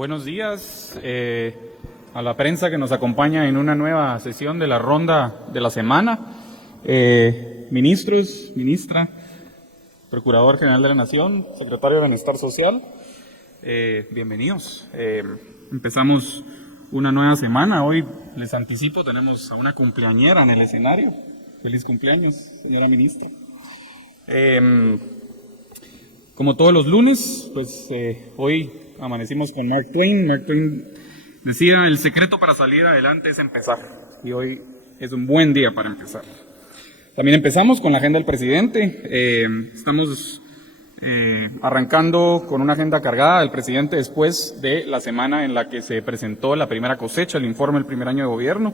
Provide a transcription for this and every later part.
Buenos días a la prensa que nos acompaña en una nueva sesión de la ronda de la semana. Ministros, ministra, Procurador General de la Nación, Secretario de Bienestar Social, bienvenidos. Empezamos una nueva semana. Hoy les anticipo, tenemos a una cumpleañera en el escenario. Feliz cumpleaños, señora ministra. Como todos los lunes, pues hoy amanecimos con Mark Twain. Mark Twain decía: el secreto para salir adelante es empezar. Y hoy es un buen día para empezar. También empezamos con la agenda del presidente. Estamos arrancando con una agenda cargada del presidente después de la semana en la que se presentó la primera cosecha, el informe del primer año de gobierno.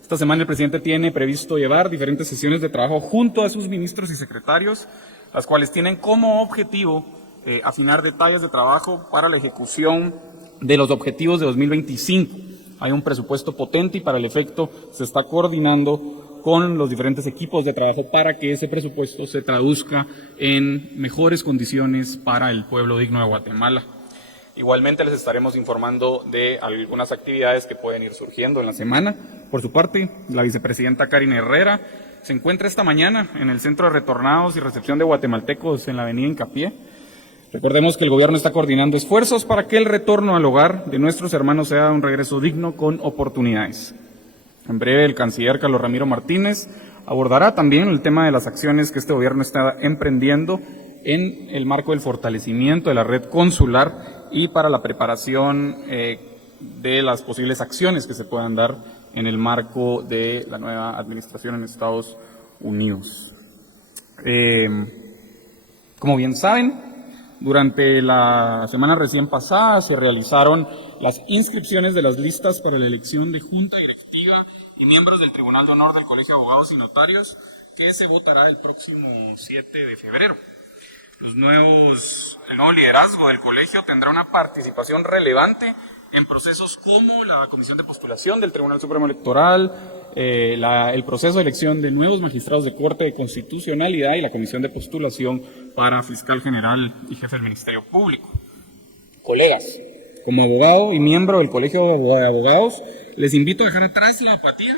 Esta semana el presidente tiene previsto llevar diferentes sesiones de trabajo junto a sus ministros y secretarios, las cuales tienen como objetivo afinar detalles de trabajo para la ejecución de los objetivos de 2025. Hay un presupuesto potente y para el efecto se está coordinando con los diferentes equipos de trabajo para que ese presupuesto se traduzca en mejores condiciones para el pueblo digno de Guatemala. Igualmente les estaremos informando de algunas actividades que pueden ir surgiendo en la semana. Por su parte, la vicepresidenta Karin Herrera se encuentra esta mañana en el Centro de Retornados y Recepción de Guatemaltecos en la avenida Hincapié. Recordemos que el gobierno está coordinando esfuerzos para que el retorno al hogar de nuestros hermanos sea un regreso digno con oportunidades. En breve, el canciller Carlos Ramiro Martínez abordará también el tema de las acciones que este gobierno está emprendiendo en el marco del fortalecimiento de la red consular y para la preparación de las posibles acciones que se puedan dar en el marco de la nueva administración en Estados Unidos. Como bien saben, durante la semana recién pasada se realizaron las inscripciones de las listas para la elección de junta directiva y miembros del Tribunal de Honor del Colegio de Abogados y Notarios, que se votará el próximo 7 de febrero. El nuevo liderazgo del colegio tendrá una participación relevante en procesos como la comisión de postulación del Tribunal Supremo Electoral, el proceso de elección de nuevos magistrados de Corte de Constitucionalidad y la comisión de postulación para fiscal general y jefe del Ministerio Público. Colegas, como abogado y miembro del Colegio de Abogados, les invito a dejar atrás la apatía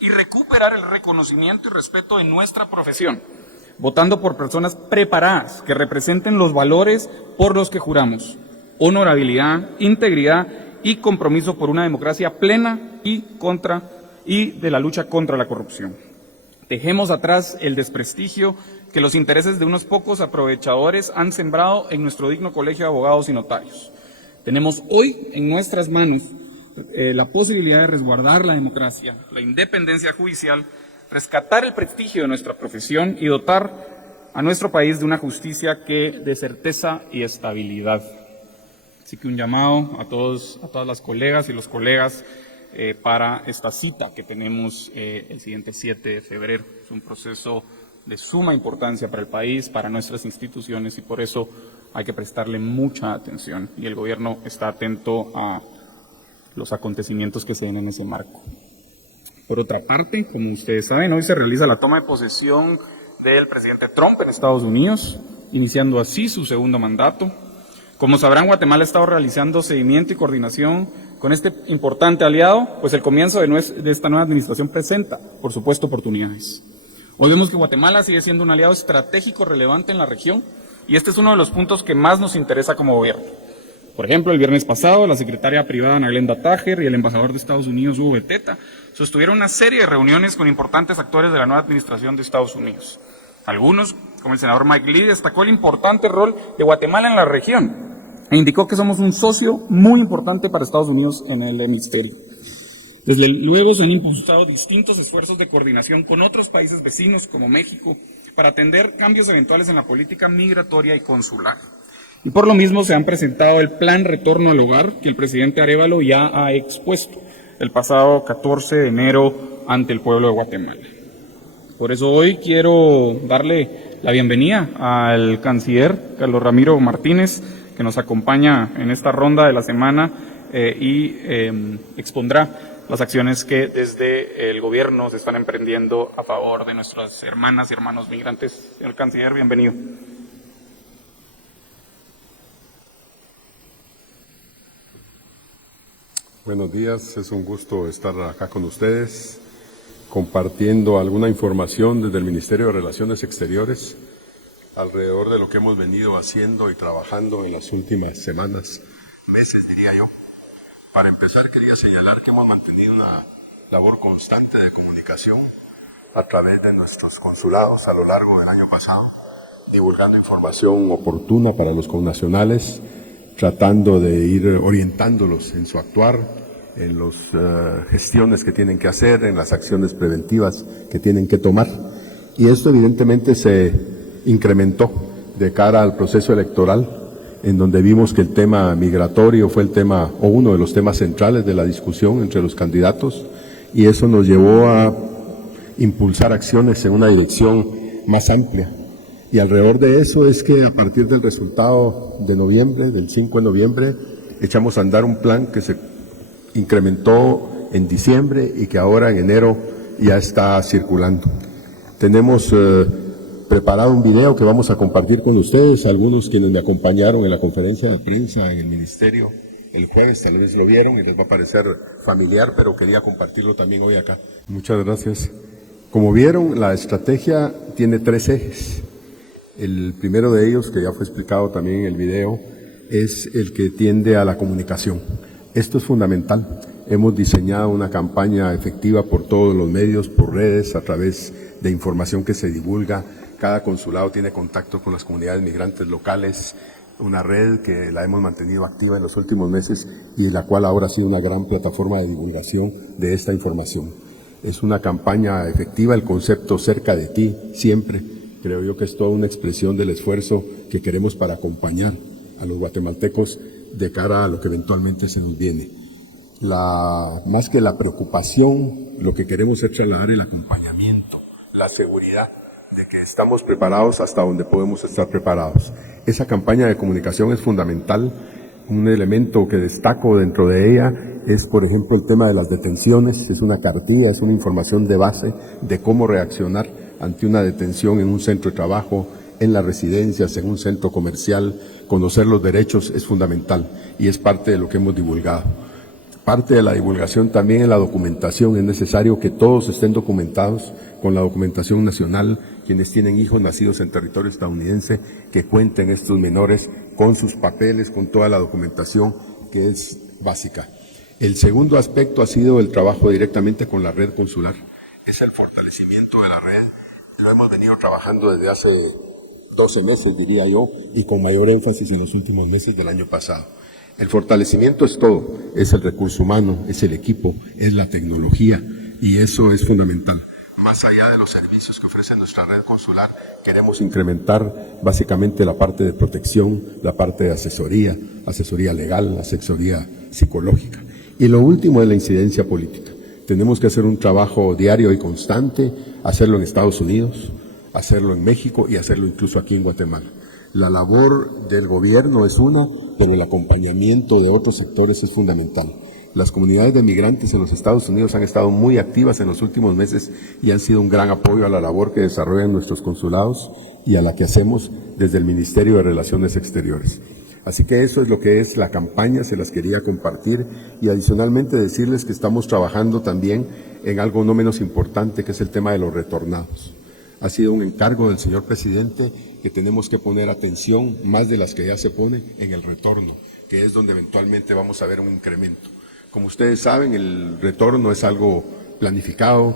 y recuperar el reconocimiento y respeto de nuestra profesión, votando por personas preparadas que representen los valores por los que juramos: honorabilidad, integridad y compromiso por una democracia plena y de la lucha contra la corrupción. Dejemos atrás el desprestigio que los intereses de unos pocos aprovechadores han sembrado en nuestro digno colegio de abogados y notarios. Tenemos hoy en nuestras manos la posibilidad de resguardar la democracia, la independencia judicial, rescatar el prestigio de nuestra profesión y dotar a nuestro país de una justicia que dé certeza y estabilidad. Así que un llamado a todas las colegas y los colegas para esta cita que tenemos el siguiente 7 de febrero. Es un proceso de suma importancia para el país, para nuestras instituciones, y por eso hay que prestarle mucha atención. Y el gobierno está atento a los acontecimientos que se den en ese marco. Por otra parte, como ustedes saben, hoy se realiza la toma de posesión del presidente Trump en Estados Unidos, iniciando así su segundo mandato. Como sabrán, Guatemala ha estado realizando seguimiento y coordinación con este importante aliado, pues el comienzo de esta nueva administración presenta, por supuesto, oportunidades. Hoy vemos que Guatemala sigue siendo un aliado estratégico relevante en la región, y este es uno de los puntos que más nos interesa como gobierno. Por ejemplo, el viernes pasado, la secretaria privada Ana Glenda Tajer y el embajador de Estados Unidos, Hugo Beteta, sostuvieron una serie de reuniones con importantes actores de la nueva administración de Estados Unidos. Algunos, como el senador Mike Lee, destacó el importante rol de Guatemala en la región e indicó que somos un socio muy importante para Estados Unidos en el hemisferio. Desde luego se han impulsado distintos esfuerzos de coordinación con otros países vecinos como México para atender cambios eventuales en la política migratoria y consular. Y por lo mismo se han presentado el Plan Retorno al Hogar que el presidente Arévalo ya ha expuesto el pasado 14 de enero ante el pueblo de Guatemala. Por eso hoy quiero darle la bienvenida al canciller Carlos Ramiro Martínez, que nos acompaña en esta ronda de la semana y expondrá las acciones que desde el gobierno se están emprendiendo a favor de nuestras hermanas y hermanos migrantes. Señor canciller, bienvenido. Buenos días, es un gusto estar acá con ustedes, compartiendo alguna información desde el Ministerio de Relaciones Exteriores alrededor de lo que hemos venido haciendo y trabajando en las últimas semanas, meses diría yo. Para empezar quería señalar que hemos mantenido una labor constante de comunicación a través de nuestros consulados a lo largo del año pasado, divulgando información oportuna para los connacionales, tratando de ir orientándolos en su actuar, en las gestiones que tienen que hacer, en las acciones preventivas que tienen que tomar. Y esto evidentemente se incrementó de cara al proceso electoral, en donde vimos que el tema migratorio fue el tema o uno de los temas centrales de la discusión entre los candidatos, y eso nos llevó a impulsar acciones en una dirección más amplia. Y alrededor de eso es que a partir del resultado de noviembre, del 5 de noviembre, echamos a andar un plan que se incrementó en diciembre y que ahora en enero ya está circulando. Tenemos preparado un video que vamos a compartir con ustedes, algunos quienes me acompañaron en la conferencia de prensa en el ministerio el jueves, tal vez lo vieron y les va a parecer familiar, pero quería compartirlo también hoy acá. Muchas gracias. Como vieron, la estrategia tiene 3 ejes. El primero de ellos, que ya fue explicado también en el video, es el que tiende a la comunicación. Esto es fundamental. Hemos diseñado una campaña efectiva por todos los medios, por redes, a través de información que se divulga. Cada consulado tiene contacto con las comunidades migrantes locales, una red que la hemos mantenido activa en los últimos meses y la cual ahora ha sido una gran plataforma de divulgación de esta información. Es una campaña efectiva, el concepto cerca de ti, siempre. Creo yo que es toda una expresión del esfuerzo que queremos para acompañar a los guatemaltecos de cara a lo que eventualmente se nos viene. Más que la preocupación, lo que queremos es trasladar el acompañamiento, la seguridad de que estamos preparados hasta donde podemos estar preparados. Esa campaña de comunicación es fundamental. Un elemento que destaco dentro de ella es, por ejemplo, el tema de las detenciones. Es una cartilla, es una información de base de cómo reaccionar ante una detención en un centro de trabajo, en las residencias, en un centro comercial. Conocer los derechos es fundamental y es parte de lo que hemos divulgado. Parte de la divulgación también es la documentación. Es necesario que todos estén documentados con la documentación nacional. Quienes tienen hijos nacidos en territorio estadounidense, que cuenten estos menores con sus papeles, con toda la documentación que es básica. El segundo aspecto ha sido el trabajo directamente con la red consular. Es el fortalecimiento de la red. Lo hemos venido trabajando desde hace 12 meses, diría yo, y con mayor énfasis en los últimos meses del año pasado. El fortalecimiento es todo, es el recurso humano, es el equipo, es la tecnología, y eso es fundamental. Más allá de los servicios que ofrece nuestra red consular, queremos incrementar básicamente la parte de protección, la parte de asesoría, asesoría legal, asesoría psicológica. Y lo último es la incidencia política. Tenemos que hacer un trabajo diario y constante, hacerlo en Estados Unidos, hacerlo en México y hacerlo incluso aquí en Guatemala. La labor del gobierno es una, pero el acompañamiento de otros sectores es fundamental. Las comunidades de migrantes en los Estados Unidos han estado muy activas en los últimos meses y han sido un gran apoyo a la labor que desarrollan nuestros consulados y a la que hacemos desde el Ministerio de Relaciones Exteriores. Así que eso es lo que es la campaña, se las quería compartir y adicionalmente decirles que estamos trabajando también en algo no menos importante, que es el tema de los retornados. Ha sido un encargo del señor presidente que tenemos que poner atención, más de las que ya se pone, en el retorno, que es donde eventualmente vamos a ver un incremento. Como ustedes saben, el retorno es algo planificado,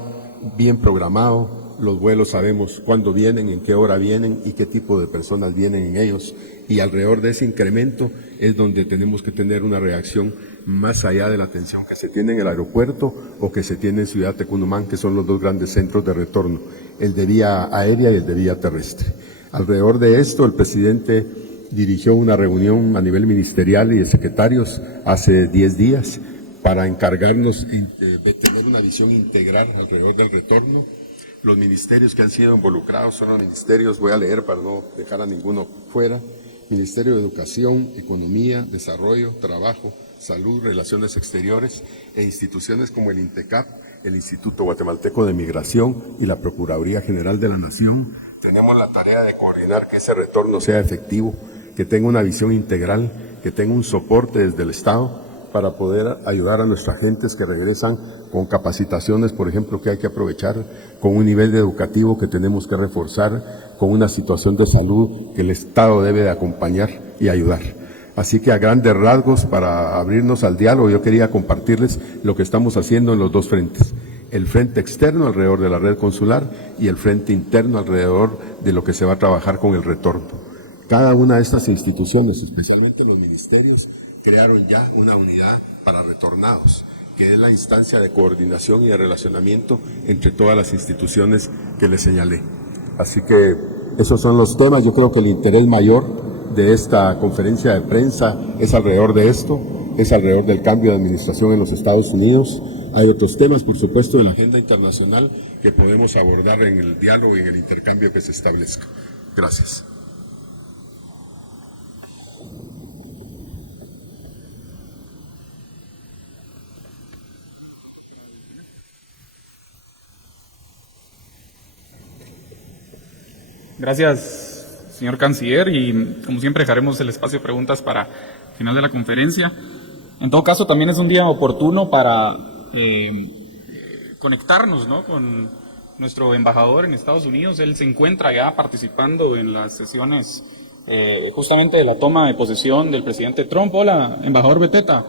bien programado. Los vuelos sabemos cuándo vienen, en qué hora vienen y qué tipo de personas vienen en ellos. Y alrededor de ese incremento es donde tenemos que tener una reacción más allá de la atención que se tiene en el aeropuerto o que se tiene en Ciudad Tecunumán, que son los dos grandes centros de retorno, el de vía aérea y el de vía terrestre. Alrededor de esto, el presidente dirigió una reunión a nivel ministerial y de secretarios hace 10 días para encargarnos de tener una visión integral alrededor del retorno. Los ministerios que han sido involucrados son los ministerios, voy a leer para no dejar a ninguno fuera: Ministerio de Educación, Economía, Desarrollo, Trabajo, Salud, Relaciones Exteriores e instituciones como el INTECAP, el Instituto Guatemalteco de Migración y la Procuraduría General de la Nación. Tenemos la tarea de coordinar que ese retorno sea efectivo, que tenga una visión integral, que tenga un soporte desde el Estado para poder ayudar a nuestras gentes que regresan con capacitaciones, por ejemplo, que hay que aprovechar, con un nivel educativo que tenemos que reforzar, con una situación de salud que el Estado debe de acompañar y ayudar. Así que a grandes rasgos, para abrirnos al diálogo, yo quería compartirles lo que estamos haciendo en los dos frentes. El frente externo alrededor de la red consular y el frente interno alrededor de lo que se va a trabajar con el retorno. Cada una de estas instituciones, especialmente los ministerios, crearon ya una unidad para retornados, que es la instancia de coordinación y de relacionamiento entre todas las instituciones que les señalé. Así que esos son los temas. Yo creo que el interés mayor de esta conferencia de prensa es alrededor de esto, es alrededor del cambio de administración en los Estados Unidos. Hay otros temas, por supuesto, de la agenda internacional que podemos abordar en el diálogo y en el intercambio que se establezca. Gracias. Gracias, señor canciller, y como siempre dejaremos el espacio de preguntas para el final de la conferencia. En todo caso, también es un día oportuno para conectarnos, ¿no?, con nuestro embajador en Estados Unidos. Él se encuentra ya participando en las sesiones justamente de la toma de posesión del presidente Trump. Hola, embajador Beteta,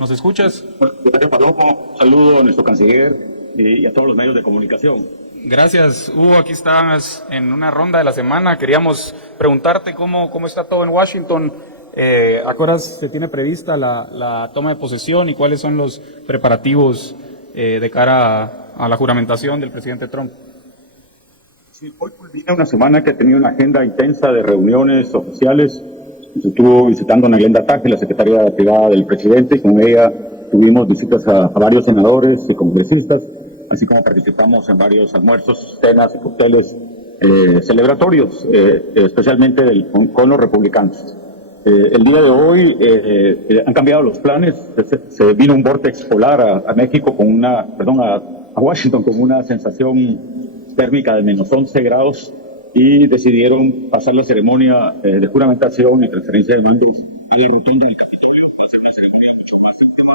¿nos escuchas? Gracias, Palomo. Saludo a nuestro canciller y a todos los medios de comunicación. Gracias, Hugo. Aquí estás en una ronda de la semana. Queríamos preguntarte cómo está todo en Washington. ¿A qué horas se tiene prevista la toma de posesión y cuáles son los preparativos de cara a la juramentación del presidente Trump? Sí, hoy culmina una semana que ha tenido una agenda intensa de reuniones oficiales. Se estuvo visitando a Glenda Taje, la secretaria privada del presidente, y con ella tuvimos visitas a varios senadores y congresistas, así como participamos en varios almuerzos, cenas y cócteles celebratorios, especialmente con los republicanos. El día de hoy han cambiado los planes. Se vino un vórtex polar a México a Washington con una sensación térmica de menos 11 grados y decidieron pasar la ceremonia de juramentación y transferencia de mandos a la rotonda del Capitolio, hacer una ceremonia mucho más extrema.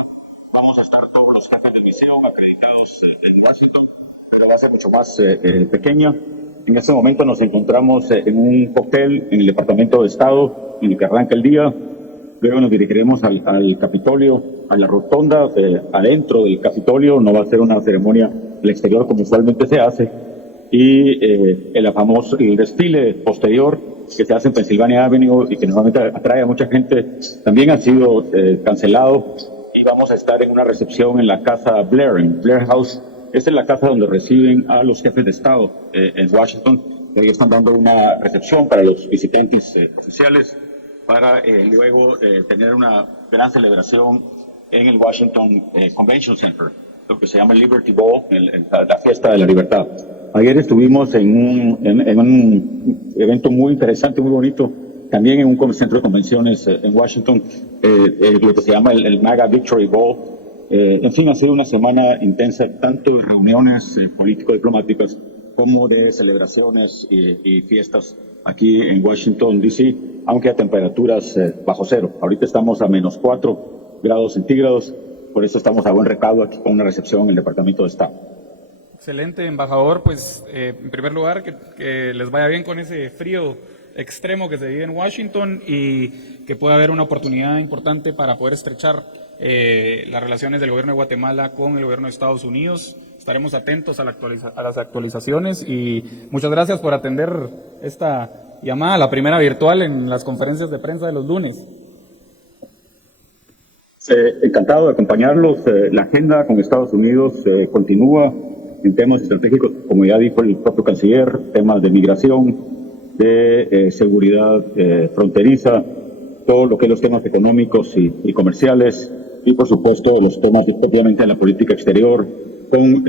Vamos a estar todos los jefes de misión acreditados en Washington, pero va a ser mucho más pequeña. En este momento nos encontramos en un cóctel en el Departamento de Estado, en el que arranca el día. Luego nos dirigiremos al Capitolio, a la rotonda, adentro del Capitolio. No va a ser una ceremonia al exterior como usualmente se hace. Y el desfile posterior que se hace en Pennsylvania Avenue y que normalmente atrae a mucha gente, también ha sido cancelado. Y vamos a estar en una recepción en la casa Blair, en Blair House. Esta es la casa donde reciben a los jefes de Estado en Washington. Hoy están dando una recepción para los visitantes oficiales para luego tener una gran celebración en el Washington Convention Center, lo que se llama el Liberty Ball, la fiesta de la libertad. Ayer estuvimos en un evento muy interesante, muy bonito, también en un centro de convenciones en Washington, lo que se llama el MAGA Victory Ball. En fin, ha sido una semana intensa, tanto de reuniones político-diplomáticas como de celebraciones y fiestas aquí en Washington, D.C., aunque a temperaturas bajo cero. Ahorita estamos a menos 4 grados centígrados, por eso estamos a buen recaudo aquí con una recepción en el Departamento de Estado. Excelente, embajador. Pues en primer lugar, que les vaya bien con ese frío extremo que se vive en Washington y que pueda haber una oportunidad importante para poder estrechar las relaciones del gobierno de Guatemala con el gobierno de Estados Unidos. Estaremos atentos a las actualizaciones y muchas gracias por atender esta llamada, la primera virtual en las conferencias de prensa de los lunes. Encantado de acompañarlos. La agenda con Estados Unidos continúa en temas estratégicos, como ya dijo el propio canciller, temas de migración, de seguridad fronteriza, todo lo que es los temas económicos y comerciales, y por supuesto los temas propiamente de la política exterior con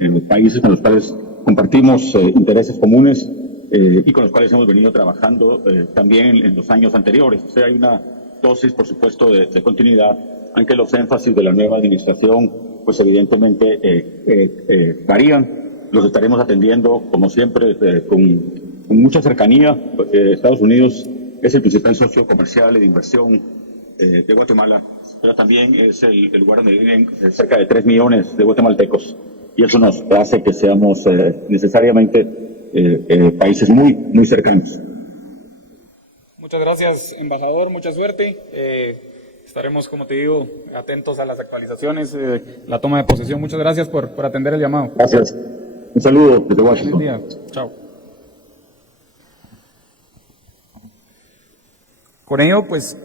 los países con los cuales compartimos intereses comunes y con los cuales hemos venido trabajando también en los años anteriores. O sea, hay una dosis, por supuesto, de continuidad, aunque los énfasis de la nueva administración, pues evidentemente varían. Los estaremos atendiendo, como siempre, con mucha cercanía. Estados Unidos es el principal socio comercial y de inversión de Guatemala, pero también es el lugar donde viven cerca de 3 millones de guatemaltecos. Y eso nos hace que seamos necesariamente países muy, muy cercanos. Muchas gracias, embajador, mucha suerte. Estaremos, como te digo, atentos a las actualizaciones, la toma de posesión. Muchas gracias por atender el llamado. Gracias. Un saludo desde Washington. Buen día. Chao. Con ello, pues,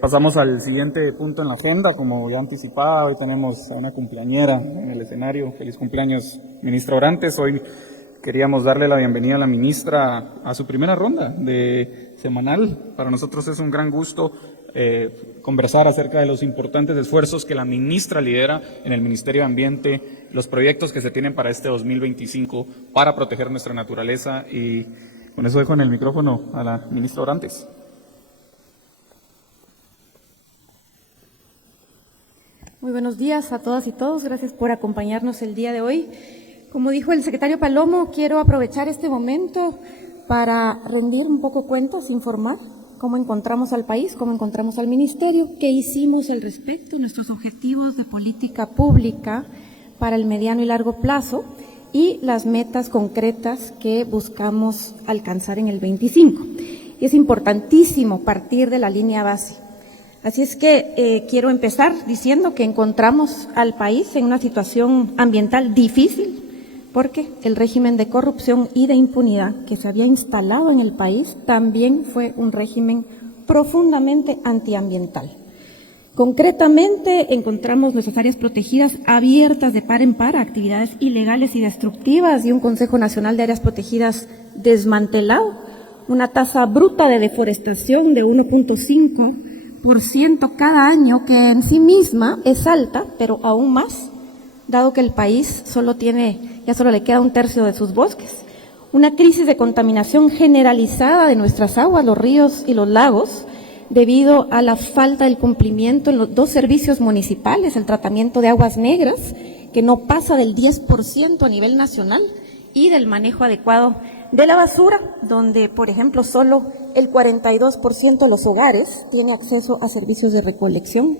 pasamos al siguiente punto en la agenda. Como ya anticipaba, hoy tenemos a una cumpleañera en el escenario. Feliz cumpleaños, ministra Orantes. Hoy queríamos darle la bienvenida a la ministra a su primera ronda de semanal. Para nosotros es un gran gusto conversar acerca de los importantes esfuerzos que la ministra lidera en el Ministerio de Ambiente, los proyectos que se tienen para este 2025 para proteger nuestra naturaleza, y con eso dejo en el micrófono a la ministra Orantes. Muy buenos días a todas y todos. Gracias por acompañarnos el día de hoy. Como dijo el secretario Palomo, quiero aprovechar este momento para rendir un poco cuentas, informar cómo encontramos al país, cómo encontramos al ministerio, qué hicimos al respecto, nuestros objetivos de política pública para el mediano y largo plazo y las metas concretas que buscamos alcanzar en el 25. Y es importantísimo partir de la línea base. Así es que quiero empezar diciendo que encontramos al país en una situación ambiental difícil, porque el régimen de corrupción y de impunidad que se había instalado en el país también fue un régimen profundamente antiambiental. Concretamente, encontramos nuestras áreas protegidas abiertas de par en par a actividades ilegales y destructivas y un Consejo Nacional de Áreas Protegidas desmantelado, una tasa bruta de deforestación de 1.5% cada año, que en sí misma es alta, pero aún más, dado que el país ya solo le queda 1/3 de sus bosques. Una crisis de contaminación generalizada de nuestras aguas, los ríos y los lagos, debido a la falta del cumplimiento en los 2 servicios municipales, el tratamiento de aguas negras, que no pasa del 10% a nivel nacional, y del manejo adecuado de la basura, donde, por ejemplo, solo el 42% de los hogares tiene acceso a servicios de recolección.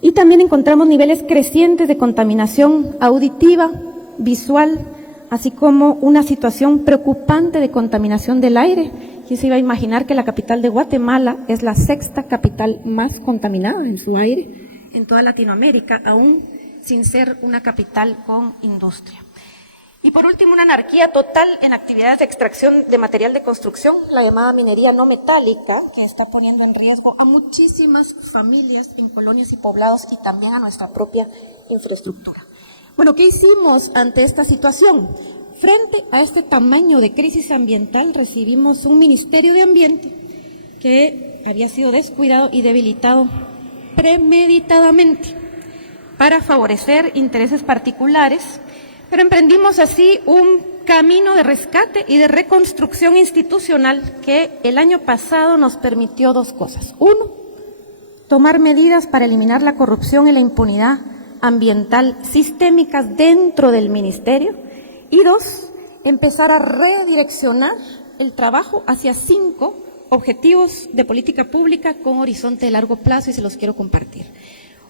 Y también encontramos niveles crecientes de contaminación auditiva, visual, así como una situación preocupante de contaminación del aire. ¿Quién se iba a imaginar que la capital de Guatemala es la 6ª capital más contaminada en su aire en toda Latinoamérica, aún sin ser una capital con industria? Y por último, una anarquía total en actividades de extracción de material de construcción, la llamada minería no metálica, que está poniendo en riesgo a muchísimas familias en colonias y poblados y también a nuestra propia infraestructura. Bueno, ¿qué hicimos ante esta situación? Frente a este tamaño de crisis ambiental, recibimos un Ministerio de Ambiente que había sido descuidado y debilitado premeditadamente para favorecer intereses particulares, pero emprendimos así un camino de rescate y de reconstrucción institucional que el año pasado nos permitió 2 cosas. 1, tomar medidas para eliminar la corrupción y la impunidad ambiental sistémicas dentro del ministerio, y 2, empezar a redireccionar el trabajo hacia 5 objetivos de política pública con horizonte de largo plazo, y se los quiero compartir.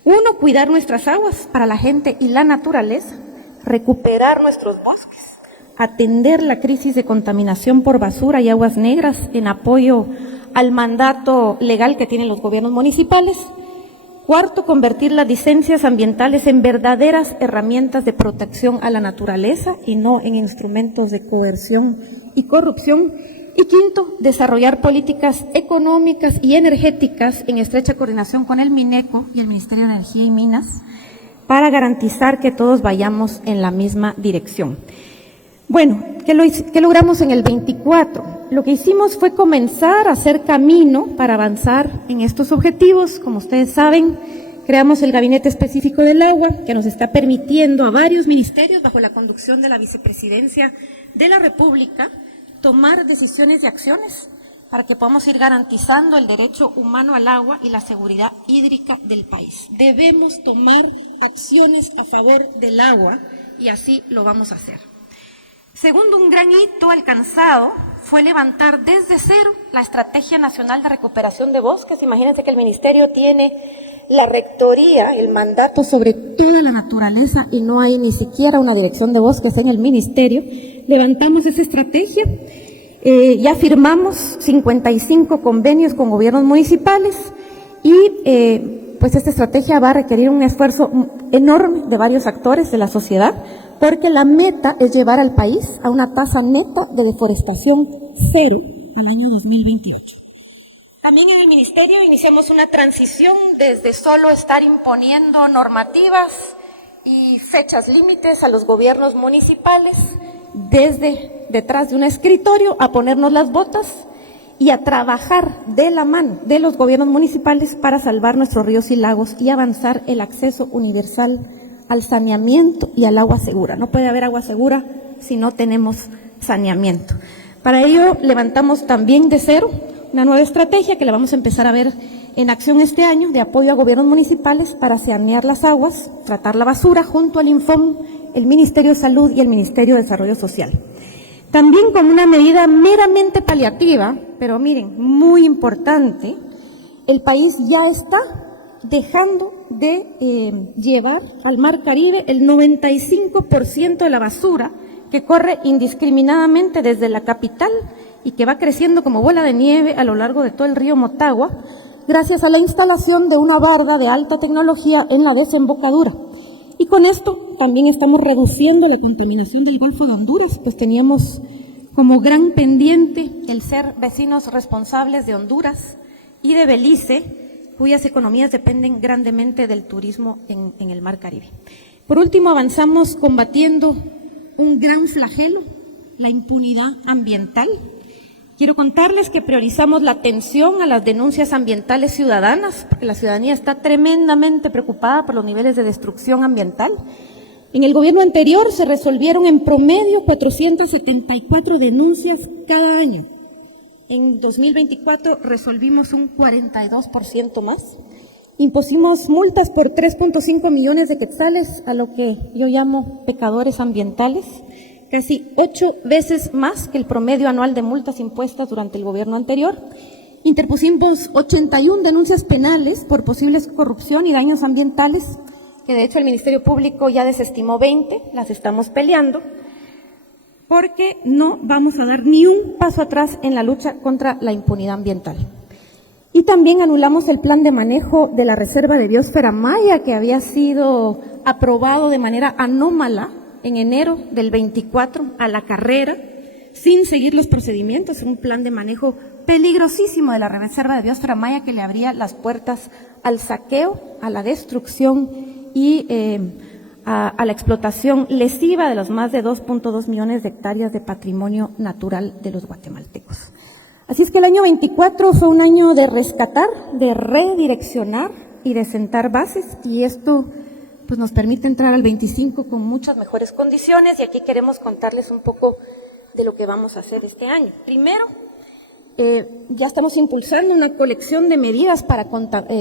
1, cuidar nuestras aguas para la gente y la naturaleza, recuperar nuestros bosques, atender la crisis de contaminación por basura y aguas negras en apoyo al mandato legal que tienen los gobiernos municipales. 4, convertir las licencias ambientales en verdaderas herramientas de protección a la naturaleza y no en instrumentos de coerción y corrupción. Y 5, desarrollar políticas económicas y energéticas en estrecha coordinación con el MINECO y el Ministerio de Energía y Minas para garantizar que todos vayamos en la misma dirección. Bueno, ¿qué logramos en el 24? Lo que hicimos fue comenzar a hacer camino para avanzar en estos objetivos. Como ustedes saben, creamos el Gabinete Específico del Agua, que nos está permitiendo a varios ministerios, bajo la conducción de la Vicepresidencia de la República, tomar decisiones y acciones para que podamos ir garantizando el derecho humano al agua y la seguridad hídrica del país. Debemos tomar acciones a favor del agua y así lo vamos a hacer. Segundo, un gran hito alcanzado fue levantar desde cero la Estrategia Nacional de Recuperación de Bosques. Imagínense que el Ministerio tiene la rectoría, el mandato sobre toda la naturaleza y no hay ni siquiera una dirección de bosques en el Ministerio. Levantamos esa estrategia, ya firmamos 55 convenios con gobiernos municipales y pues esta estrategia va a requerir un esfuerzo enorme de varios actores de la sociedad, porque la meta es llevar al país a una tasa neta de deforestación cero al año 2028. También en el Ministerio iniciamos una transición desde solo estar imponiendo normativas y fechas límites a los gobiernos municipales, desde detrás de un escritorio, a ponernos las botas y a trabajar de la mano de los gobiernos municipales para salvar nuestros ríos y lagos y avanzar el acceso universal al saneamiento y al agua segura. No puede haber agua segura si no tenemos saneamiento. Para ello levantamos también de cero una nueva estrategia que la vamos a empezar a ver en acción este año, de apoyo a gobiernos municipales para sanear las aguas, tratar la basura, junto al Infom, el Ministerio de Salud y el Ministerio de Desarrollo Social. También como una medida meramente paliativa, pero miren, muy importante, el país ya está dejando de llevar al Mar Caribe el 95% de la basura que corre indiscriminadamente desde la capital y que va creciendo como bola de nieve a lo largo de todo el río Motagua, gracias a la instalación de una barda de alta tecnología en la desembocadura. Y con esto también estamos reduciendo la contaminación del Golfo de Honduras, pues teníamos como gran pendiente el ser vecinos responsables de Honduras y de Belice, cuyas economías dependen grandemente del turismo en el Mar Caribe. Por último, avanzamos combatiendo un gran flagelo, la impunidad ambiental. Quiero contarles que priorizamos la atención a las denuncias ambientales ciudadanas, porque la ciudadanía está tremendamente preocupada por los niveles de destrucción ambiental. En el gobierno anterior se resolvieron en promedio 474 denuncias cada año. En 2024 resolvimos un 42% más. Impusimos multas por 3.5 millones de quetzales a lo que yo llamo pecadores ambientales, casi 8 veces más que el promedio anual de multas impuestas durante el gobierno anterior. Interpusimos 81 denuncias penales por posibles corrupción y daños ambientales, que de hecho el Ministerio Público ya desestimó 20, las estamos peleando, porque no vamos a dar ni un paso atrás en la lucha contra la impunidad ambiental. Y también anulamos el plan de manejo de la Reserva de Biosfera Maya, que había sido aprobado de manera anómala en enero del 24 a la carrera, sin seguir los procedimientos, un plan de manejo peligrosísimo de la Reserva de Biosfera Maya que le abría las puertas al saqueo, a la destrucción y a la explotación lesiva de los más de 2.2 millones de hectáreas de patrimonio natural de los guatemaltecos. Así es que el año 24 fue un año de rescatar, de redireccionar y de sentar bases, y esto pues nos permite entrar al 25 con muchas mejores condiciones, y aquí queremos contarles un poco de lo que vamos a hacer este año. Primero, ya estamos impulsando una colección de medidas para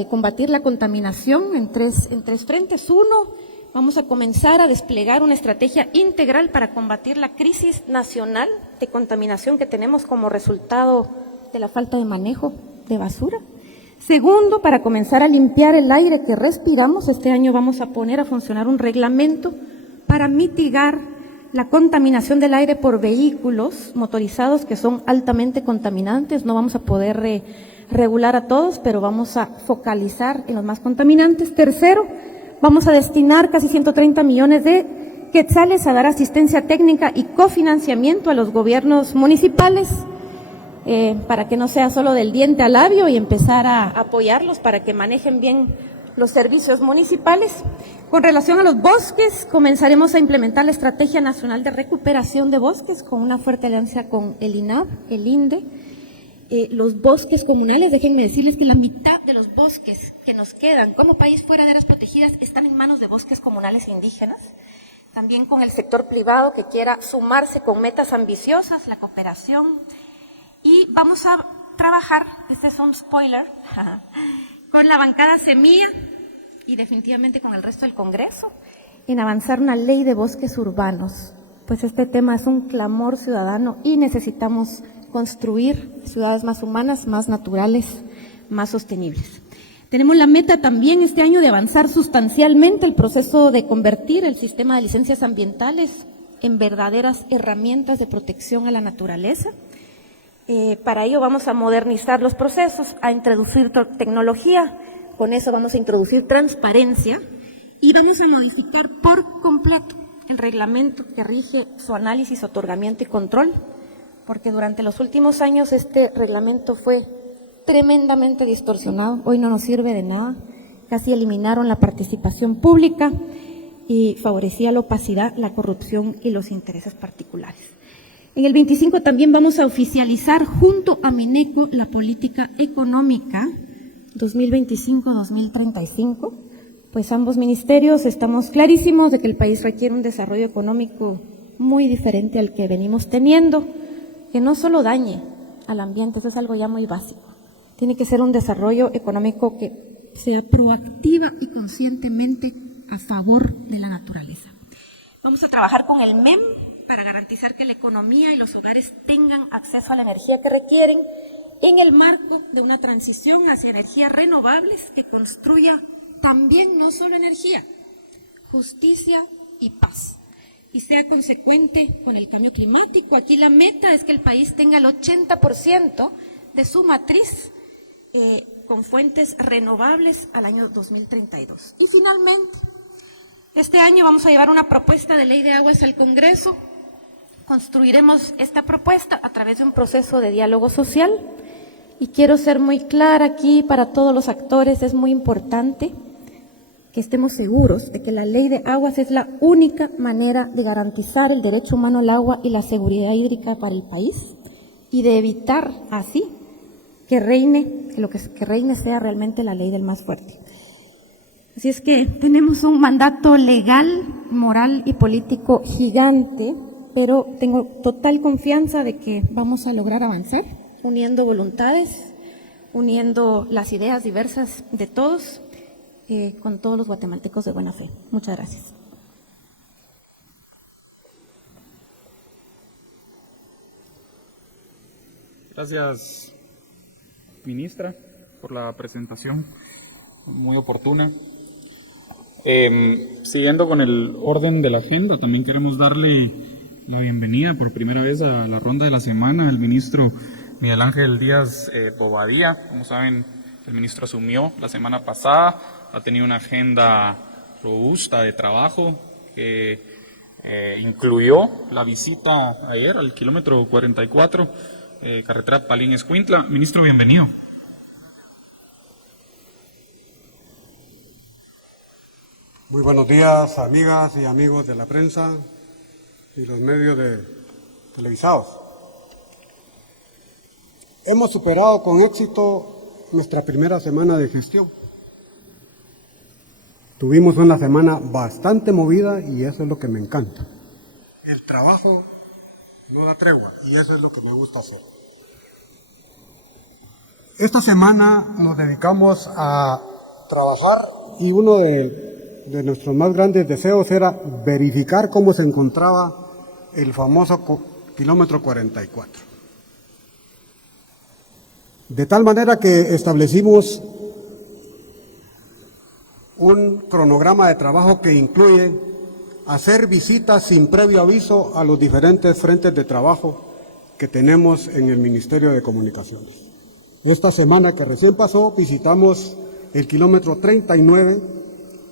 combatir la contaminación en tres frentes. Uno, vamos a comenzar a desplegar una estrategia integral para combatir la crisis nacional de contaminación que tenemos como resultado de la falta de manejo de basura. Segundo, para comenzar a limpiar el aire que respiramos, este año vamos a poner a funcionar un reglamento para mitigar la contaminación del aire por vehículos motorizados que son altamente contaminantes. No vamos a poder regular a todos, pero vamos a focalizar en los más contaminantes. Tercero, vamos a destinar casi 130 millones de quetzales a dar asistencia técnica y cofinanciamiento a los gobiernos municipales, para que no sea solo del diente al labio, y empezar a apoyarlos para que manejen bien los servicios municipales. Con relación a los bosques, comenzaremos a implementar la Estrategia Nacional de Recuperación de Bosques con una fuerte alianza con el INAV, el INDE. Los bosques comunales, déjenme decirles que la mitad de los bosques que nos quedan como país fuera de áreas protegidas están en manos de bosques comunales indígenas. También con el sector privado que quiera sumarse con metas ambiciosas, la cooperación. Y vamos a trabajar, este es un spoiler, con la bancada Semilla y definitivamente con el resto del Congreso, en avanzar una ley de bosques urbanos pues este tema es un clamor ciudadano y necesitamos construir ciudades más humanas, más naturales, más sostenibles. Tenemos la meta también este año de avanzar sustancialmente el proceso de convertir el sistema de licencias ambientales en verdaderas herramientas de protección a la naturaleza. Para ello vamos a modernizar los procesos, a introducir tecnología, con eso vamos a introducir transparencia y vamos a modificar por completo el reglamento que rige su análisis, otorgamiento y control, porque durante los últimos años este reglamento fue tremendamente distorsionado, hoy no nos sirve de nada, casi eliminaron la participación pública y favorecía la opacidad, la corrupción y los intereses particulares. En el 25 también vamos a oficializar junto a Mineco la política económica 2025-2035, pues ambos ministerios estamos clarísimos de que el país requiere un desarrollo económico muy diferente al que venimos teniendo, que no solo dañe al ambiente, eso es algo ya muy básico. Tiene que ser un desarrollo económico que sea proactiva y conscientemente a favor de la naturaleza. Vamos a trabajar con el MEM para garantizar que la economía y los hogares tengan acceso a la energía que requieren en el marco de una transición hacia energías renovables que construya también no solo energía, justicia y paz, y sea consecuente con el cambio climático. Aquí la meta es que el país tenga el 80% de su matriz con fuentes renovables al año 2032. Y finalmente, este año vamos a llevar una propuesta de ley de aguas al Congreso. Construiremos esta propuesta a través de un proceso de diálogo social y quiero ser muy clara aquí para todos los actores, es muy importante que estemos seguros de que la ley de aguas es la única manera de garantizar el derecho humano al agua y la seguridad hídrica para el país y de evitar así que lo que reine sea realmente la ley del más fuerte. Así es que tenemos un mandato legal, moral y político gigante, pero tengo total confianza de que vamos a lograr avanzar, uniendo voluntades, uniendo las ideas diversas de todos, con todos los guatemaltecos de buena fe. Muchas gracias. Gracias, ministra, por la presentación muy oportuna. Siguiendo con el orden de la agenda, también queremos darle la bienvenida por primera vez a la ronda de la semana al ministro Miguel Ángel Díaz Bobadilla. Como saben, el ministro asumió la semana pasada, ha tenido una agenda robusta de trabajo que incluyó la visita ayer al kilómetro 44, carretera Palín-Escuintla. Ministro, bienvenido. Muy buenos días, amigas y amigos de la prensa y los medios televisados. Hemos superado con éxito nuestra primera semana de gestión. Tuvimos una semana bastante movida y eso es lo que me encanta. El trabajo no da tregua y eso es lo que me gusta hacer. Esta semana nos dedicamos a trabajar y uno de nuestros más grandes deseos era verificar cómo se encontraba el famoso kilómetro 44. De tal manera que establecimos un cronograma de trabajo que incluye hacer visitas sin previo aviso a los diferentes frentes de trabajo que tenemos en el Ministerio de Comunicaciones. Esta semana que recién pasó visitamos el kilómetro 39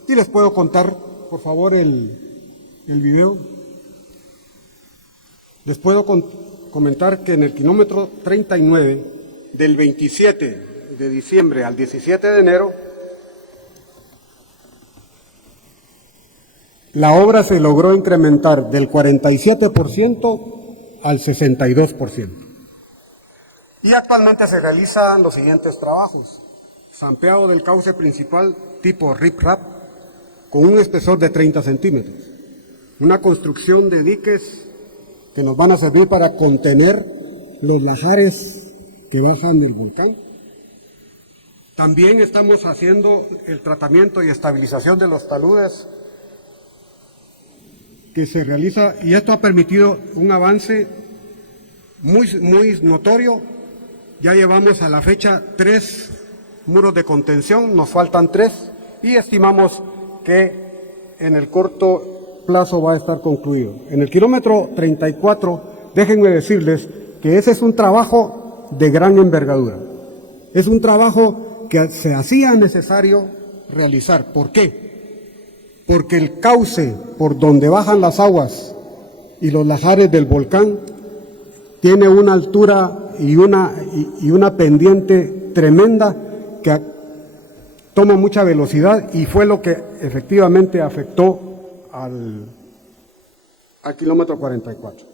y les puedo contar, por favor, el video. Les puedo comentar que en el kilómetro 39, del 27 de diciembre al 17 de enero, la obra se logró incrementar del 47% al 62%. Y actualmente se realizan los siguientes trabajos: zampeado del cauce principal tipo rip-rap con un espesor de 30 centímetros, una construcción de diques que nos van a servir para contener los lajares que bajan del volcán. También estamos haciendo el tratamiento y estabilización de los taludes que se realiza, y esto ha permitido un avance muy notorio. Ya llevamos a la fecha 3 muros de contención, nos faltan 3 y estimamos que en el corto plazo va a estar concluido. En el kilómetro 34, déjenme decirles que ese es un trabajo de gran envergadura. Es un trabajo que se hacía necesario realizar. ¿Por qué? Porque el cauce por donde bajan las aguas y los lajares del volcán tiene una altura y una pendiente tremenda que toma mucha velocidad, y fue lo que efectivamente afectó al kilómetro 44.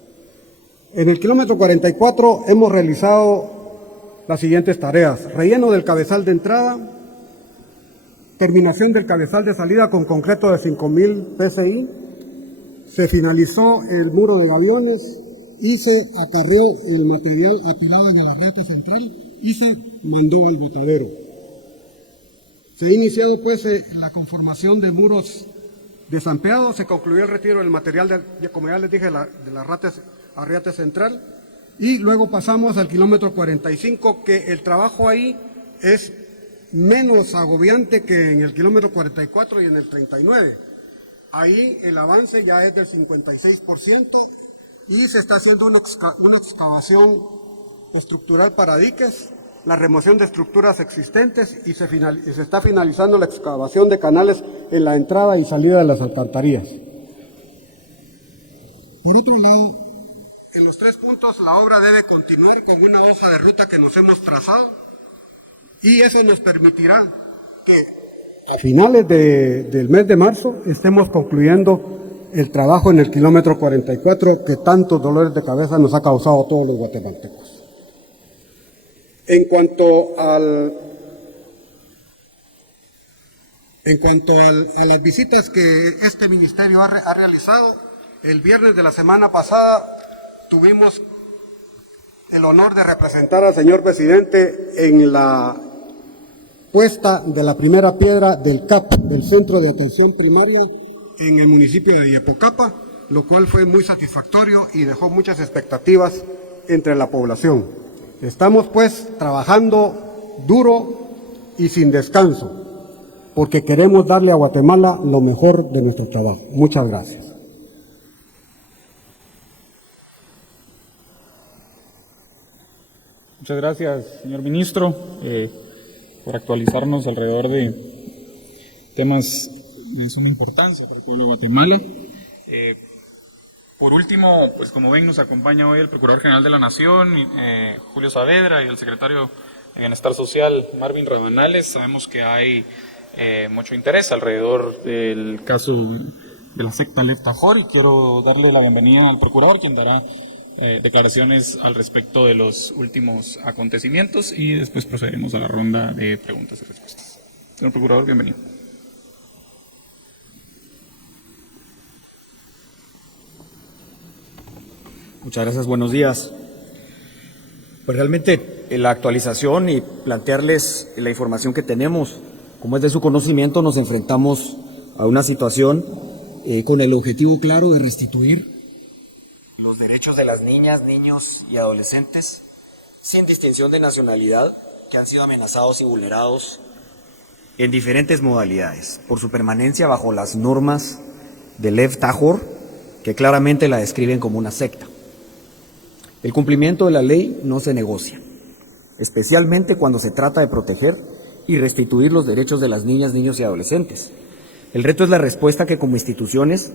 En el kilómetro 44 hemos realizado las siguientes tareas: relleno del cabezal de entrada, terminación del cabezal de salida con concreto de 5.000 PSI, se finalizó el muro de gaviones y se acarreó el material apilado en el arrete central y se mandó al botadero. Se ha iniciado pues la conformación de muros desampeados, se concluyó el retiro del material, como ya les dije, del arrete central, y luego pasamos al kilómetro 45, que el trabajo ahí es menos agobiante que en el kilómetro 44 y en el 39. Ahí el avance ya es del 56% y se está haciendo una excavación estructural para diques, la remoción de estructuras existentes y se está finalizando la excavación de canales en la entrada y salida de las alcantarillas. Por otro lado, en los 3 puntos la obra debe continuar con una hoja de ruta que nos hemos trazado, y eso nos permitirá que a finales del mes de marzo estemos concluyendo el trabajo en el kilómetro 44 que tantos dolores de cabeza nos ha causado a todos los guatemaltecos. En cuanto a las visitas que este ministerio ha realizado, el viernes de la semana pasada tuvimos el honor de representar al señor presidente en la puesta de la primera piedra del CAP, del Centro de Atención Primaria, en el municipio de Ayapocapa, lo cual fue muy satisfactorio y dejó muchas expectativas entre la población. Estamos pues trabajando duro y sin descanso, porque queremos darle a Guatemala lo mejor de nuestro trabajo. Muchas gracias. Muchas gracias, señor ministro, por actualizarnos alrededor de temas de suma importancia para el pueblo de Guatemala. Por último, pues como ven, nos acompaña hoy el Procurador General de la Nación, Julio Saavedra, y el Secretario de Bienestar Social, Marvin Rabanales. Sabemos que hay mucho interés alrededor del caso de la secta Lev Tahor, y quiero darle la bienvenida al Procurador, quien dará declaraciones al respecto de los últimos acontecimientos, y después procederemos a la ronda de preguntas y respuestas. Señor Procurador, bienvenido. Muchas gracias, buenos días. Pues realmente la actualización y plantearles la información que tenemos, como es de su conocimiento, nos enfrentamos a una situación con el objetivo claro de restituir los derechos de las niñas, niños y adolescentes, sin distinción de nacionalidad, que han sido amenazados y vulnerados en diferentes modalidades, por su permanencia bajo las normas de Lev Tahor, que claramente la describen como una secta. El cumplimiento de la ley no se negocia, especialmente cuando se trata de proteger y restituir los derechos de las niñas, niños y adolescentes. El reto es la respuesta que, como instituciones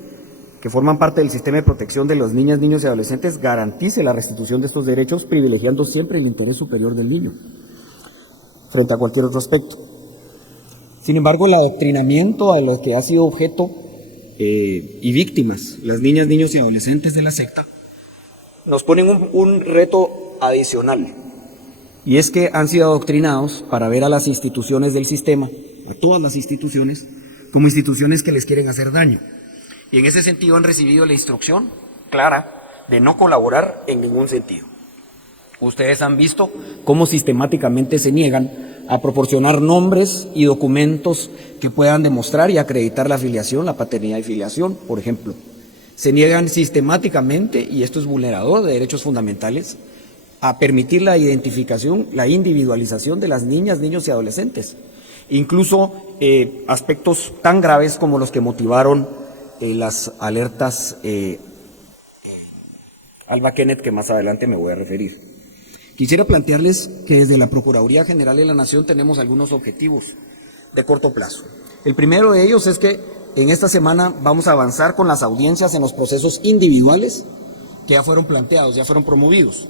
que forman parte del sistema de protección de las niñas, niños y adolescentes, garantice la restitución de estos derechos, privilegiando siempre el interés superior del niño frente a cualquier otro aspecto. Sin embargo, el adoctrinamiento a los que ha sido objeto y víctimas las niñas, niños y adolescentes de la secta nos ponen un reto adicional, y es que han sido adoctrinados para ver a las instituciones del sistema, a todas las instituciones, como instituciones que les quieren hacer daño. Y en ese sentido han recibido la instrucción clara de no colaborar en ningún sentido. Ustedes han visto cómo sistemáticamente se niegan a proporcionar nombres y documentos que puedan demostrar y acreditar la afiliación, la paternidad y filiación, por ejemplo. se niegan sistemáticamente, y esto es vulnerador de derechos fundamentales, a permitir la identificación, la individualización de las niñas, niños y adolescentes. Incluso aspectos tan graves como los que motivaron las alertas Alba Kenneth, que más adelante me voy a referir. Quisiera plantearles que desde la Procuraduría General de la Nación tenemos algunos objetivos de corto plazo. El primero de ellos es que en esta semana vamos a avanzar con las audiencias en los procesos individuales que ya fueron planteados, ya fueron promovidos.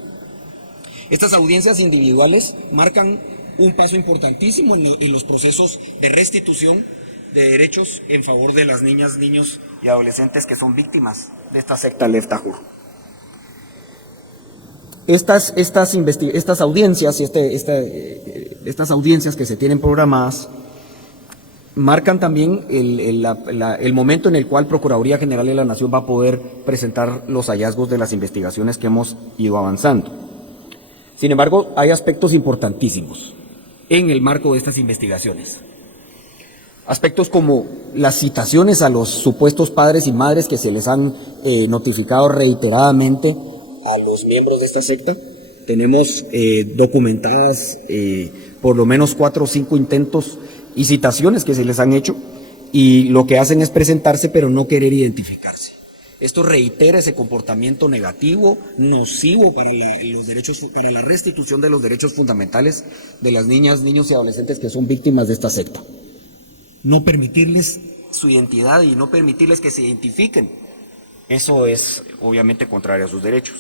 Estas audiencias individuales marcan un paso importantísimo en los procesos de restitución de derechos en favor de las niñas, niños y adolescentes que son víctimas de esta secta Leftahur. Estas audiencias y estas audiencias que se tienen programadas marcan también el momento en el cual Procuraduría General de la Nación va a poder presentar los hallazgos de las investigaciones que hemos ido avanzando. Sin embargo, hay aspectos importantísimos en el marco de estas investigaciones. Aspectos como las citaciones a los supuestos padres y madres que se les han notificado reiteradamente a los miembros de esta secta. Tenemos documentadas por lo menos 4 o 5 intentos y citaciones que se les han hecho, y lo que hacen es presentarse pero no querer identificarse. Esto reitera ese comportamiento negativo, nocivo para los derechos, para la restitución de los derechos fundamentales de las niñas, niños y adolescentes que son víctimas de esta secta. No permitirles su identidad y no permitirles que se identifiquen. Eso es obviamente contrario a sus derechos.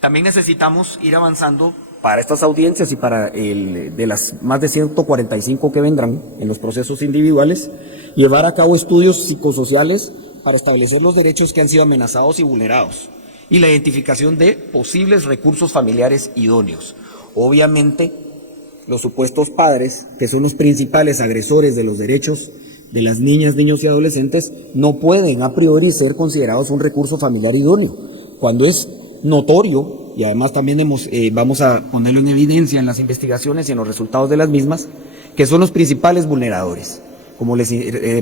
También necesitamos ir avanzando para estas audiencias y para de las más de 145 que vendrán en los procesos individuales, llevar a cabo estudios psicosociales para establecer los derechos que han sido amenazados y vulnerados, y la identificación de posibles recursos familiares idóneos. Obviamente, los supuestos padres, que son los principales agresores de los derechos de las niñas, niños y adolescentes, no pueden a priori ser considerados un recurso familiar idóneo, cuando es notorio, y además también vamos a ponerlo en evidencia en las investigaciones y en los resultados de las mismas, que son los principales vulneradores. Como les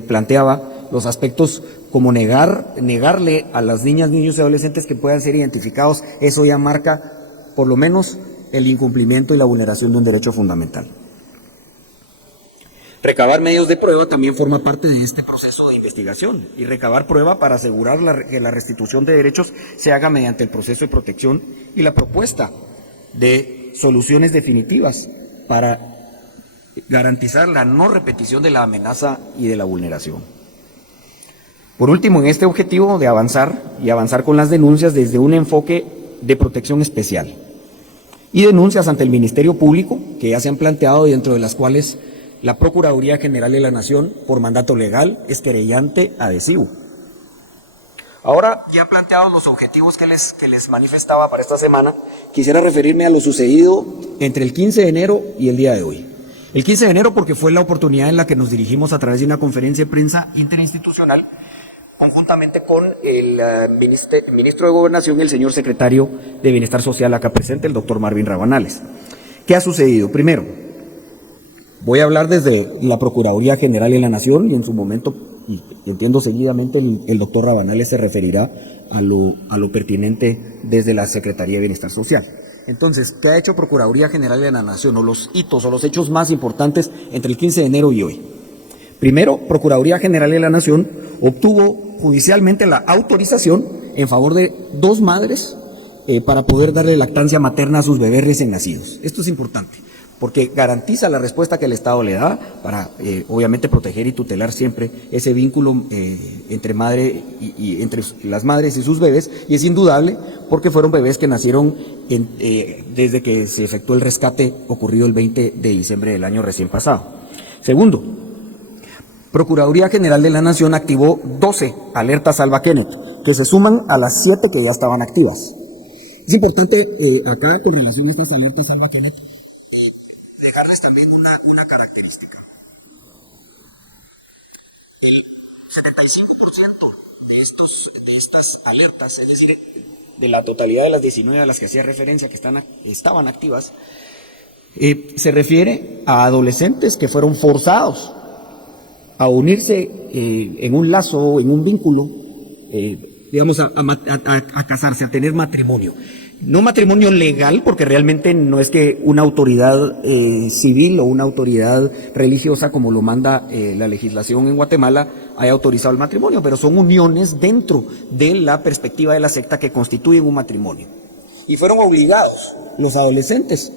planteaba, los aspectos como negarle a las niñas, niños y adolescentes que puedan ser identificados, eso ya marca por lo menos el incumplimiento y la vulneración de un derecho fundamental. Recabar medios de prueba también forma parte de este proceso de investigación, y recabar prueba para asegurar que la restitución de derechos se haga mediante el proceso de protección y la propuesta de soluciones definitivas para garantizar la no repetición de la amenaza y de la vulneración. Por último, en este objetivo de avanzar con las denuncias desde un enfoque de protección especial y denuncias ante el Ministerio Público que ya se han planteado y dentro de las cuales la Procuraduría General de la Nación, por mandato legal, es querellante adhesivo. Ahora, ya planteados los objetivos que les manifestaba para esta semana, quisiera referirme a lo sucedido entre el 15 de enero y el día de hoy. El 15 de enero porque fue la oportunidad en la que nos dirigimos a través de una conferencia de prensa interinstitucional, conjuntamente con el ministro de Gobernación y el señor secretario de Bienestar Social acá presente, el doctor Marvin Rabanales. ¿Qué ha sucedido? Primero, voy a hablar desde la Procuraduría General de la Nación, y en su momento, y entiendo seguidamente, el doctor Rabanales se referirá a lo pertinente desde la Secretaría de Bienestar Social. Entonces, ¿qué ha hecho Procuraduría General de la Nación, o los hitos o los hechos más importantes entre el 15 de enero y hoy? Primero, Procuraduría General de la Nación obtuvo judicialmente la autorización en favor de 2 madres para poder darle lactancia materna a sus bebés recién nacidos. Esto es importante, porque garantiza la respuesta que el Estado le da para, obviamente, proteger y tutelar siempre ese vínculo entre madre y entre las madres y sus bebés, y es indudable porque fueron bebés que nacieron desde que se efectuó el rescate ocurrido el 20 de diciembre del año recién pasado. Segundo, Procuraduría General de la Nación activó 12 alertas Alba Kenneth, que se suman a las 7 que ya estaban activas. Es importante acá, con relación a estas alertas Alba Kenneth, dejarles también una característica. El 75% de estas alertas, es decir, de la totalidad de las 19 a las que hacía referencia que estaban activas, se refiere a adolescentes que fueron forzados a unirse en un lazo, en un vínculo digamos, a casarse, a tener matrimonio. No matrimonio legal, porque realmente no es que una autoridad civil o una autoridad religiosa, como lo manda la legislación en Guatemala, haya autorizado el matrimonio, pero son uniones dentro de la perspectiva de la secta que constituyen un matrimonio. Y fueron obligados los adolescentes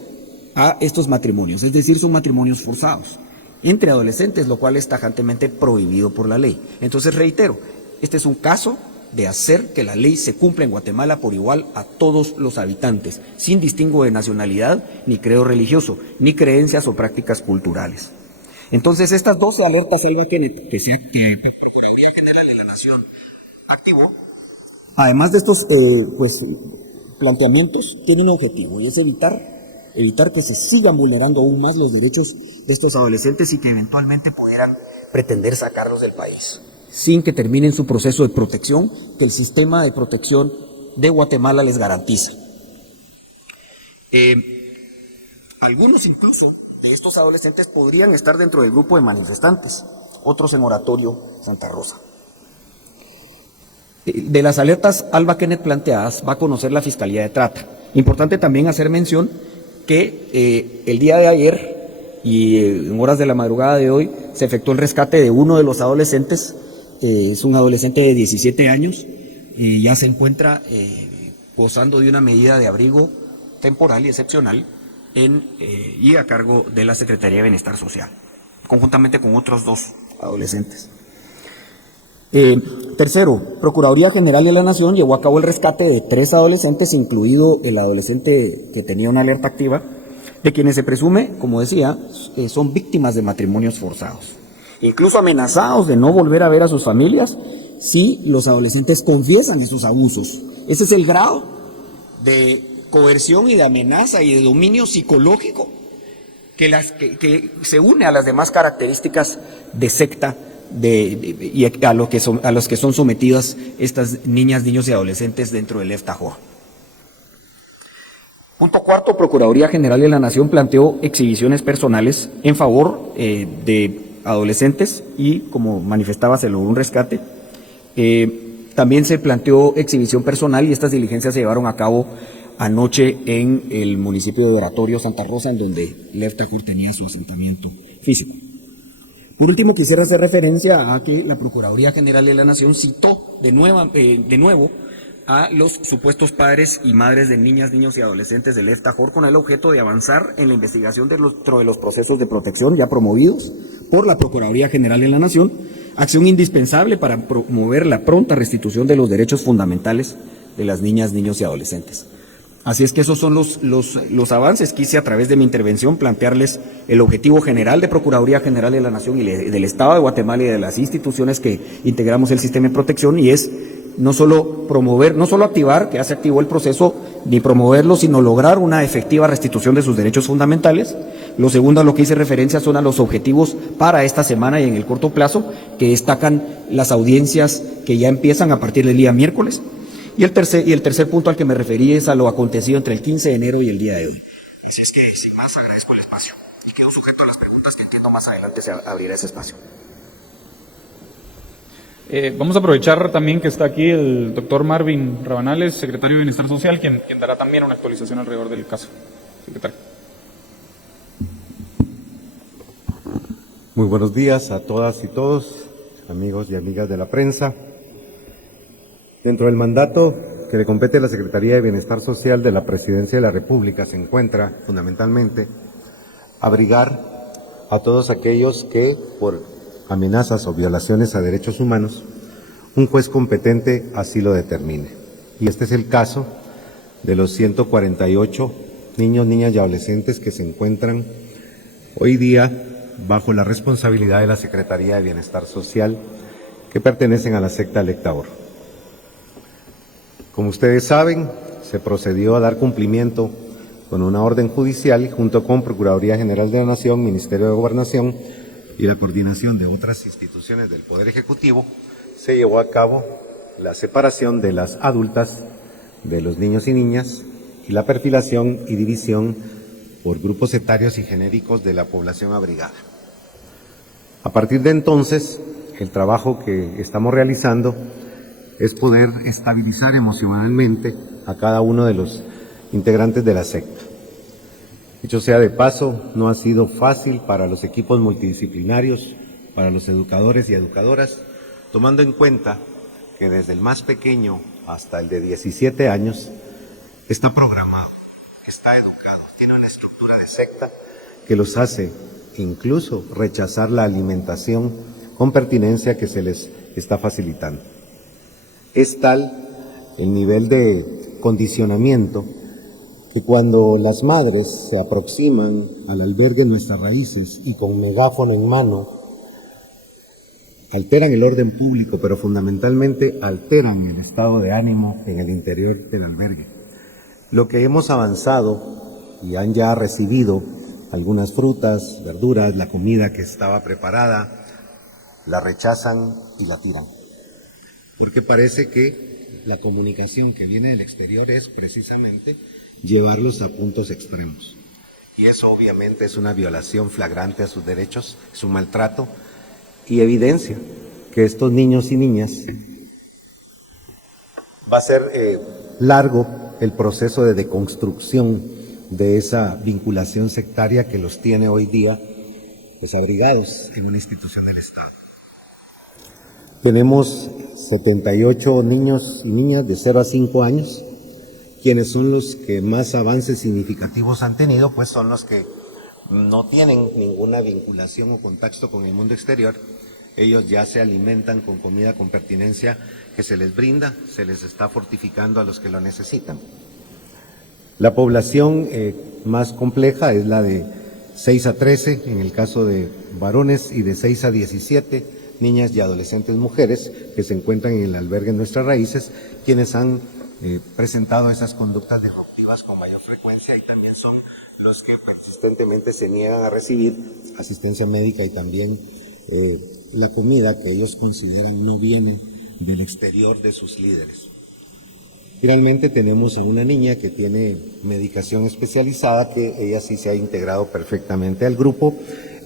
a estos matrimonios, es decir, son matrimonios forzados entre adolescentes, lo cual es tajantemente prohibido por la ley. Entonces, reitero, este es un caso de hacer que la ley se cumpla en Guatemala por igual a todos los habitantes, sin distingo de nacionalidad, ni credo religioso, ni creencias o prácticas culturales. Entonces, estas 12 alertas Alba Kenneth que Procuraduría General de la Nación activó, además de estos planteamientos, tienen un objetivo, y es evitar que se sigan vulnerando aún más los derechos de estos adolescentes y que eventualmente pudieran pretender sacarlos del país, sin que terminen su proceso de protección que el sistema de protección de Guatemala les garantiza. Algunos incluso de estos adolescentes podrían estar dentro del grupo de manifestantes, otros en Oratorio Santa Rosa. De las alertas Alba Kenneth planteadas va a conocer la Fiscalía de Trata. Importante también hacer mención que el día de ayer y en horas de la madrugada de hoy se efectuó el rescate de uno de los adolescentes. Es un adolescente de 17 años, ya se encuentra gozando de una medida de abrigo temporal y excepcional y a cargo de la Secretaría de Bienestar Social, conjuntamente con otros 2 adolescentes. Tercero, Procuraduría General de la Nación llevó a cabo el rescate de 3 adolescentes, incluido el adolescente que tenía una alerta activa, de quienes se presume, como decía, son víctimas de matrimonios forzados, incluso amenazados de no volver a ver a sus familias si los adolescentes confiesan esos abusos. Ese es el grado de coerción y de amenaza y de dominio psicológico que se une a las demás características de secta y a los que son sometidas estas niñas, niños y adolescentes dentro del EFTAJOR. Punto cuarto, Procuraduría General de la Nación planteó exhibiciones personales en favor de adolescentes y, como manifestaba, se logró un rescate. También se planteó exhibición personal y estas diligencias se llevaron a cabo anoche en el municipio de Oratorio Santa Rosa, en donde el EFTAJOR tenía su asentamiento físico. Por último, quisiera hacer referencia a que la Procuraduría General de la Nación citó de nuevo a los supuestos padres y madres de niñas, niños y adolescentes del EFTAJOR con el objeto de avanzar en la investigación dentro de los procesos de protección ya promovidos por la Procuraduría General de la Nación, acción indispensable para promover la pronta restitución de los derechos fundamentales de las niñas, niños y adolescentes. Así es que esos son los avances. Quise a través de mi intervención plantearles el objetivo general de Procuraduría General de la Nación y del Estado de Guatemala y de las instituciones que integramos el sistema de protección, y es no solo promover, no solo activar, que ya se activó el proceso, ni promoverlo, sino lograr una efectiva restitución de sus derechos fundamentales. Lo segundo a lo que hice referencia son a los objetivos para esta semana y en el corto plazo, que destacan las audiencias que ya empiezan a partir del día miércoles. Y el tercer punto al que me referí es a lo acontecido entre el 15 de enero y el día de hoy. Así es que, sin más, agradezco el espacio y quedo sujeto a las preguntas que entiendo más adelante se abrirá ese espacio. Vamos a aprovechar también que está aquí el doctor Marvin Rabanales, secretario de Bienestar Social, quien dará también una actualización alrededor del caso. Secretario. Muy buenos días a todas y todos, amigos y amigas de la prensa. Dentro del mandato que le compete a la Secretaría de Bienestar Social de la Presidencia de la República se encuentra, fundamentalmente, abrigar a todos aquellos que, por amenazas o violaciones a derechos humanos, un juez competente así lo determine. Y este es el caso de los 148 niños, niñas y adolescentes que se encuentran hoy día bajo la responsabilidad de la Secretaría de Bienestar Social, que pertenecen a la secta EFTAJOR. Como ustedes saben, se procedió a dar cumplimiento con una orden judicial junto con Procuraduría General de la Nación, Ministerio de Gobernación y la coordinación de otras instituciones del Poder Ejecutivo. Se llevó a cabo la separación de las adultas de los niños y niñas y la perfilación y división por grupos etarios y genéricos de la población abrigada. A partir de entonces, el trabajo que estamos realizando es poder estabilizar emocionalmente a cada uno de los integrantes de la secta. Dicho sea de paso, no ha sido fácil para los equipos multidisciplinarios, para los educadores y educadoras, tomando en cuenta que desde el más pequeño hasta el de 17 años está programado, está educado, tiene una estructura de secta que los hace incluso rechazar la alimentación con pertinencia que se les está facilitando. Es tal el nivel de condicionamiento que cuando las madres se aproximan al albergue Nuestras Raíces y con megáfono en mano, alteran el orden público, pero fundamentalmente alteran el estado de ánimo en el interior del albergue. Lo que hemos avanzado y han ya recibido algunas frutas, verduras, la comida que estaba preparada, la rechazan y la tiran. Porque parece que la comunicación que viene del exterior es precisamente llevarlos a puntos extremos. Y eso obviamente es una violación flagrante a sus derechos, es un maltrato y evidencia que estos niños y niñas va a ser largo el proceso de deconstrucción de esa vinculación sectaria que los tiene hoy día desabrigados en una institución del Estado. Tenemos 78 niños y niñas de 0 a 5 años, quienes son los que más avances significativos han tenido, pues son los que no tienen ninguna vinculación o contacto con el mundo exterior. Ellos ya se alimentan con comida con pertinencia que se les brinda, se les está fortificando a los que lo necesitan. La población más compleja es la de 6 a 13, en el caso de varones, y de 6 a 17, niñas y adolescentes mujeres que se encuentran en el albergue Nuestras Raíces, quienes han presentado esas conductas disruptivas con mayor frecuencia y también son los que persistentemente se niegan a recibir asistencia médica y también la comida que ellos consideran no viene del exterior de sus líderes. Finalmente tenemos a una niña que tiene medicación especializada, que ella sí se ha integrado perfectamente al grupo,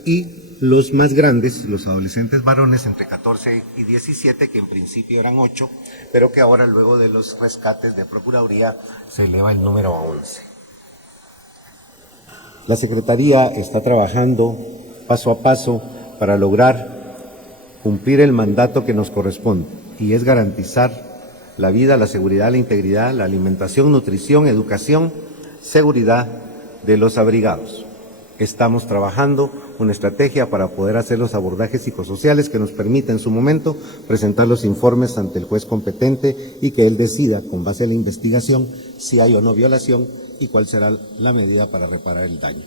y los más grandes, los adolescentes varones entre 14 y 17, que en principio eran 8, pero que ahora luego de los rescates de Procuraduría se eleva el número a 11. La Secretaría está trabajando paso a paso para lograr cumplir el mandato que nos corresponde, y es garantizar la vida, la seguridad, la integridad, la alimentación, nutrición, educación, seguridad de los abrigados. Estamos trabajando una estrategia para poder hacer los abordajes psicosociales que nos permita en su momento presentar los informes ante el juez competente y que él decida, con base a la investigación, si hay o no violación y cuál será la medida para reparar el daño.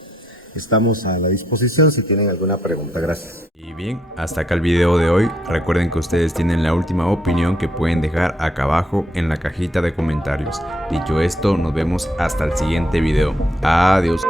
Estamos a la disposición si tienen alguna pregunta. Gracias. Y bien, hasta acá el video de hoy. Recuerden que ustedes tienen la última opinión que pueden dejar acá abajo en la cajita de comentarios. Dicho esto, nos vemos hasta el siguiente video. Adiós.